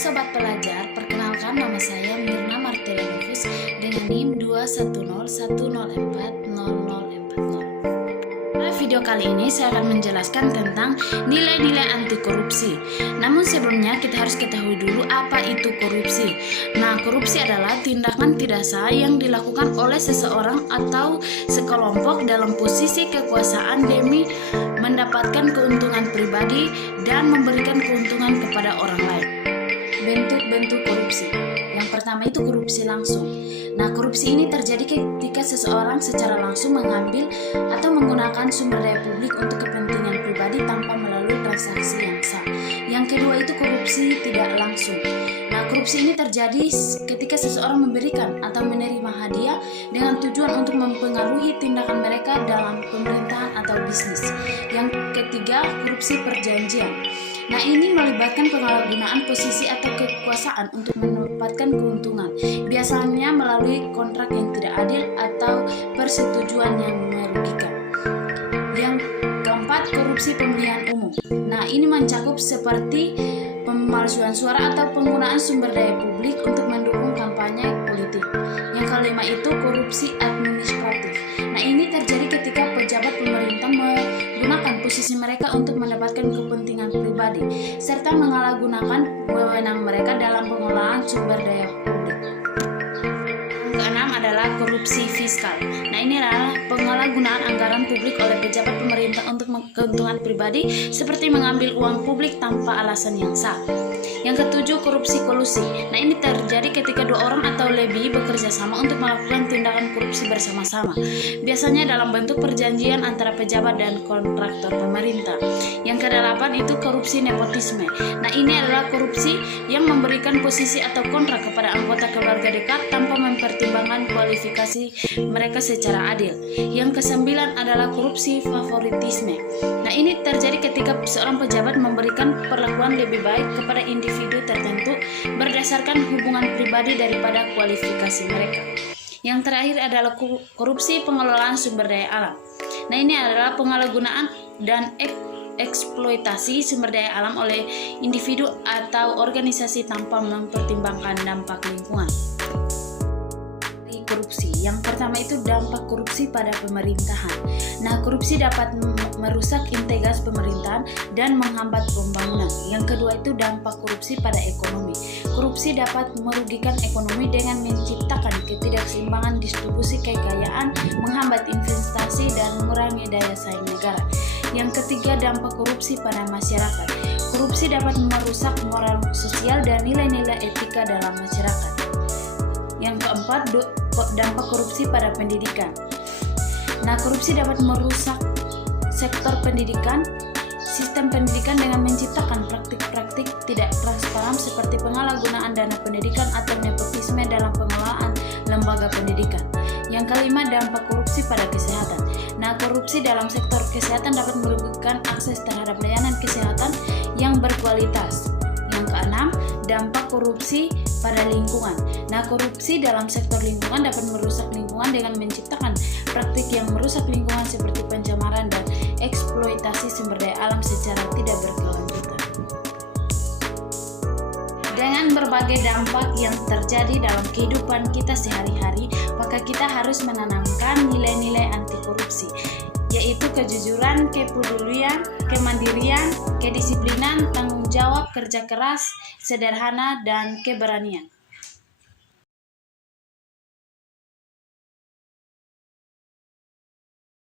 Sobat Pelajar, perkenalkan nama saya Mirna Martela Nufus dengan NIM 210104040. Pada video kali ini saya akan menjelaskan tentang nilai-nilai anti korupsi. Namun sebelumnya kita harus ketahui dulu apa itu korupsi. Nah, korupsi adalah tindakan tidak sah yang dilakukan oleh seseorang atau sekelompok dalam posisi kekuasaan demi mendapatkan keuntungan pribadi dan memberikan keuntungan kepada orang lain. Bentuk-bentuk korupsi. Yang pertama itu korupsi langsung. Nah, korupsi ini terjadi ketika seseorang secara langsung mengambil atau menggunakan sumber daya publik untuk kepentingan pribadi tanpa melalui transaksi yang sah. Yang kedua itu korupsi tidak langsung. Nah, korupsi ini terjadi ketika seseorang memberikan atau menerima hadiah dengan tujuan untuk mempengaruhi tindakan mereka dalam pemerintahan atau bisnis. Yang ketiga, korupsi perjanjian. Nah, ini melibatkan penyalahgunaan posisi atau kekuasaan untuk mendapatkan keuntungan, biasanya melalui kontrak yang tidak adil atau persetujuan yang merugikan. Yang keempat, korupsi pemilihan umum. Nah, ini mencakup seperti pemalsuan suara atau penggunaan sumber daya publik untuk mendukung kampanye politik. Yang kelima itu korupsi administratif. Nah, ini terjadi ketika pejabat pemerintah menggunakan posisi mereka untuk mendapatkan kepentingan pribadi serta menyalahgunakan wewenang mereka dalam pengelolaan sumber daya publik. Yang keenam adalah korupsi fiskal. Nah, ini adalah penyalahgunaan anggaran publik oleh pejabat pemerintah untuk keuntungan pribadi seperti mengambil uang publik tanpa alasan yang sah. Yang ketujuh, korupsi kolusi. Nah, ini terjadi ketika dua orang atau lebih bekerja sama untuk melakukan tindakan korupsi bersama-sama, biasanya dalam bentuk perjanjian antara pejabat dan kontraktor pemerintah. Yang kedelapan itu korupsi nepotisme. Nah, ini adalah korupsi yang memberikan posisi atau kontrak kepada anggota keluarga dekat tanpa mempertimbangkan kualifikasi mereka secara adil. Yang kesembilan adalah korupsi favoritisme. Nah, ini terjadi ketika seorang pejabat memberikan perlakuan lebih baik kepada individu tertentu berdasarkan hubungan pribadi daripada kualifikasi mereka. Yang terakhir adalah korupsi pengelolaan sumber daya alam. Nah, ini adalah penyalahgunaan dan eksploitasi sumber daya alam oleh individu atau organisasi tanpa mempertimbangkan dampak lingkungan. Korupsi. Yang pertama itu dampak korupsi pada pemerintahan. Nah, korupsi dapat merusak integritas pemerintahan dan menghambat pembangunan. Yang kedua itu dampak korupsi pada ekonomi. Korupsi dapat merugikan ekonomi dengan menciptakan ketidakseimbangan distribusi kekayaan, menghambat investasi dan mengurangi daya saing negara. Yang ketiga, dampak korupsi pada masyarakat. Korupsi dapat merusak moral sosial dan nilai-nilai etika dalam masyarakat. Yang keempat, dampak korupsi pada pendidikan. Nah, korupsi dapat merusak sektor pendidikan, sistem pendidikan dengan menciptakan praktik-praktik tidak transparan seperti penyalahgunaan dana pendidikan atau nepotisme dalam pengelolaan lembaga pendidikan. Yang kelima, dampak korupsi pada kesehatan. Nah, korupsi dalam sektor kesehatan dapat merugikan akses terhadap layanan kesehatan yang berkualitas. Yang keenam, dampak korupsi pada lingkungan. Nah, korupsi dalam sektor lingkungan dapat merusak lingkungan dengan menciptakan praktik yang merusak lingkungan seperti pencemaran dan eksploitasi sumber daya alam secara tidak berkelanjutan. Dengan berbagai dampak yang terjadi dalam kehidupan kita sehari-hari, maka kita harus menanamkan nilai-nilai anti korupsi, yaitu kejujuran, kepedulian, kemandirian, kedisiplinan, tanggung jawab, kerja keras, sederhana, dan keberanian.